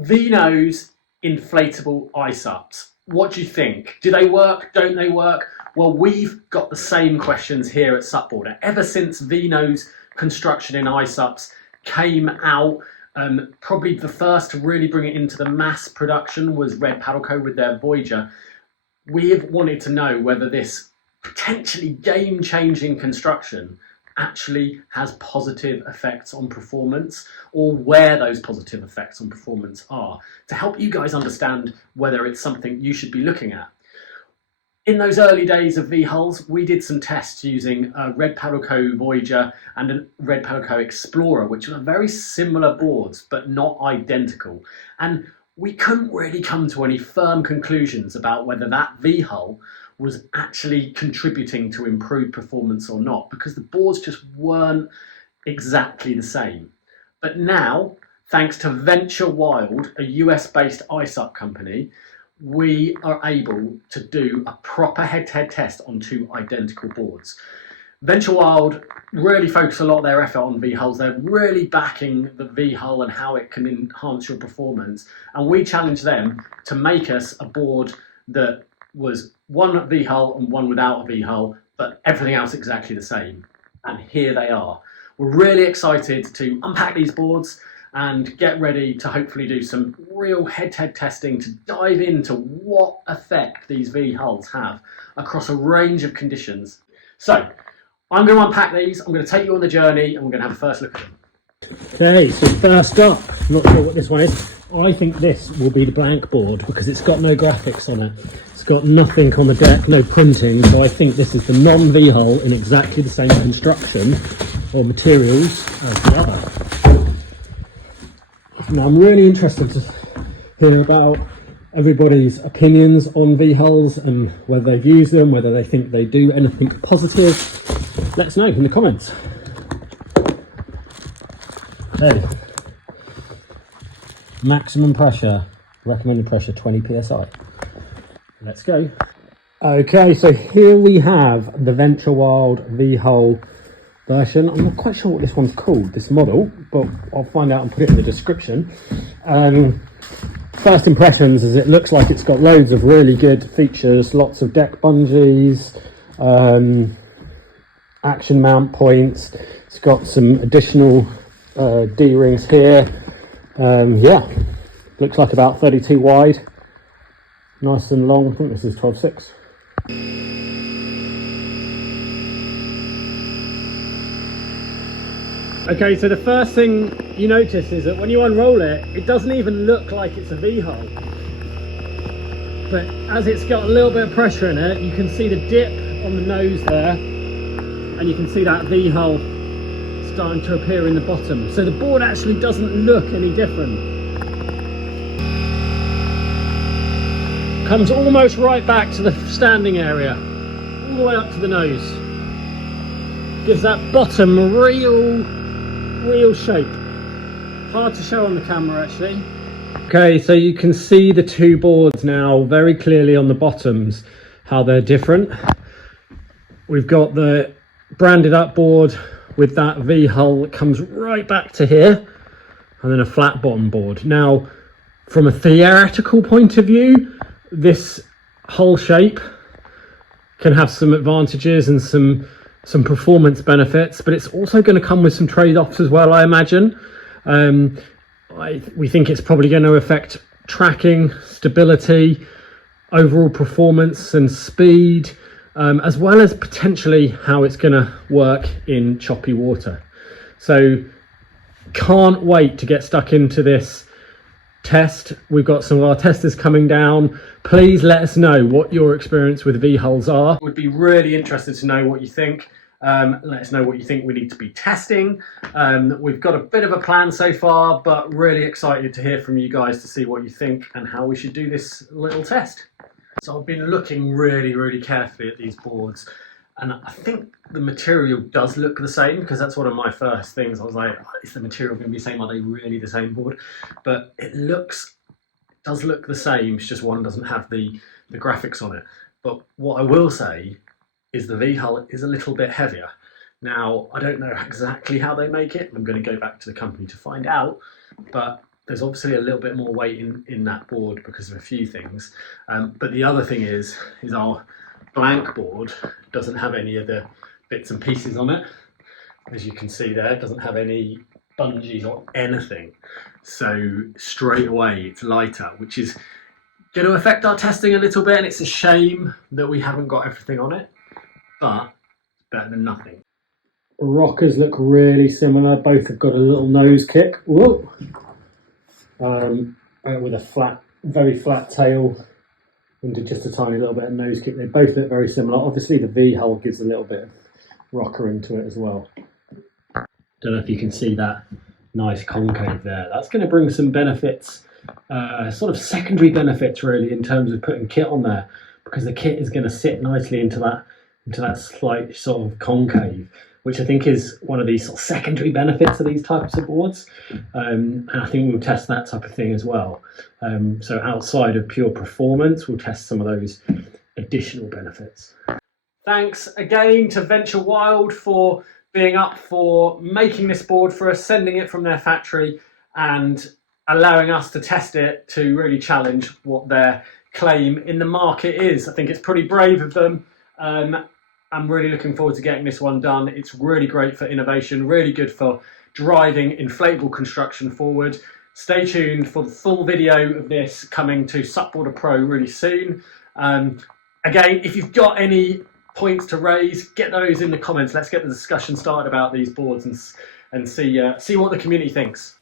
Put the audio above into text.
V-nose inflatable iSUPs. What do you think? Do they work? Don't they work? Well, we've got the same questions here at SUPboarder. Ever since V-nose construction in iSUPs came out, probably the first to really bring it into the mass production was Red Paddle Co with their Voyager. We've wanted to know whether this potentially game-changing construction actually has positive effects on performance, or where those positive effects on performance are, to help you guys understand whether it's something you should be looking at. In those early days of V-hulls, we did some tests using a Red Paddle Co Voyager and a Red Paddle Co Explorer, which were very similar boards, but not identical. And we couldn't really come to any firm conclusions about whether that V-hull was actually contributing to improved performance or not, because the boards just weren't exactly the same. But now, thanks to Venture Wild, a US-based iSUP company, we are able to do a proper head-to-head test on two identical boards. Venture Wild really focus a lot of their effort on V-hulls. They're really backing the V-hull and how it can enhance your performance. And we challenged them to make us a board that was one V-hull and one without a V-hull, but everything else exactly the same. And here they are. We're really excited to unpack these boards and get ready to hopefully do some real head-to-head testing to dive into what effect these V-hulls have across a range of conditions. So I'm going to unpack these, I'm going to take you on the journey, and we're going to have a first look at them. Okay, so first up, I'm not sure what this one is. I think this will be the blank board because it's got no graphics on it. It's got nothing on the deck, no printing, so I think this is the non-V-hull in exactly the same construction or materials as the other. Now I'm really interested to hear about everybody's opinions on V-hulls and whether they've used them, whether they think they do anything positive. Let us know in the comments. Okay. Maximum pressure, recommended pressure 20 psi. Let's go. Okay, so here we have the Venture Wild V-hull version. I'm not quite sure what this one's called, this model, but I'll find out and put it in the description. First impressions is it looks like it's got loads of really good features, lots of deck bungees, action mount points. It's got some additional D-rings here. Yeah, looks like about 32 wide, nice and long. I think this is 12.6. Okay, so the first thing you notice is that when you unroll it, it doesn't even look like it's a V-hull. But as it's got a little bit of pressure in it, you can see the dip on the nose there, and you can see that V-hull starting to appear in the bottom. So the board actually doesn't look any different. Comes almost right back to the standing area, all the way up to the nose. Gives that bottom a real shape. Hard to show on the camera actually. Okay, so you can see the two boards now very clearly on the bottoms, how they're different. We've got the branded up board with that V-hull that comes right back to here, and then a flat bottom board. Now, from a theoretical point of view, this hull shape can have some advantages and some performance benefits, but it's also going to come with some trade-offs as well, I imagine. We think it's probably going to affect tracking, stability, overall performance and speed, as well as potentially how it's going to work in choppy water. So can't wait to get stuck into this test. We've got some of our testers coming down. Please let us know what your experience with V-hulls are. Would be really interested to know what you think. Let us know what you think we need to be testing. We've got a bit of a plan so far, but really excited to hear from you guys to see what you think and how we should do this little test. So I've been looking really carefully at these boards, and I think the material does look the same, because that's one of my first things. I was like, is the material going to be the same? Are they really the same board? But it does look the same. It's just one doesn't have the graphics on it. But what I will say is the V-hull is a little bit heavier. Now, I don't know exactly how they make it. I'm going to go back to the company to find out, but there's obviously a little bit more weight in that board because of a few things. But the other thing is our blank board doesn't have any of the bits and pieces on it. As you can see there, it doesn't have any bungees or anything. So straight away it's lighter, which is going to affect our testing a little bit, and it's a shame that we haven't got everything on it, but it's better than nothing. Rockers look really similar. Both have got a little nose kick. Whoa. With a flat, very flat tail into just a tiny little bit of nose kick. They both look very similar. Obviously the V-hull gives a little bit of rocker into it as well. Don't know if you can see that nice concave there. That's going to bring some benefits, sort of secondary benefits really, in terms of putting kit on there, because the kit is going to sit nicely into that slight sort of concave, which I think is one of these sort of secondary benefits of these types of boards. And I think we'll test that type of thing as well. So outside of pure performance, we'll test some of those additional benefits. Thanks again to Venture Wild for being up for making this board for us, sending it from their factory and allowing us to test it to really challenge what their claim in the market is. I think it's pretty brave of them. I'm really looking forward to getting this one done. It's really great for innovation, really good for driving inflatable construction forward. Stay tuned for the full video of this coming to SUPboarder PRO really soon. Again, if you've got any points to raise, get those in the comments. Let's get the discussion started about these boards and see what the community thinks.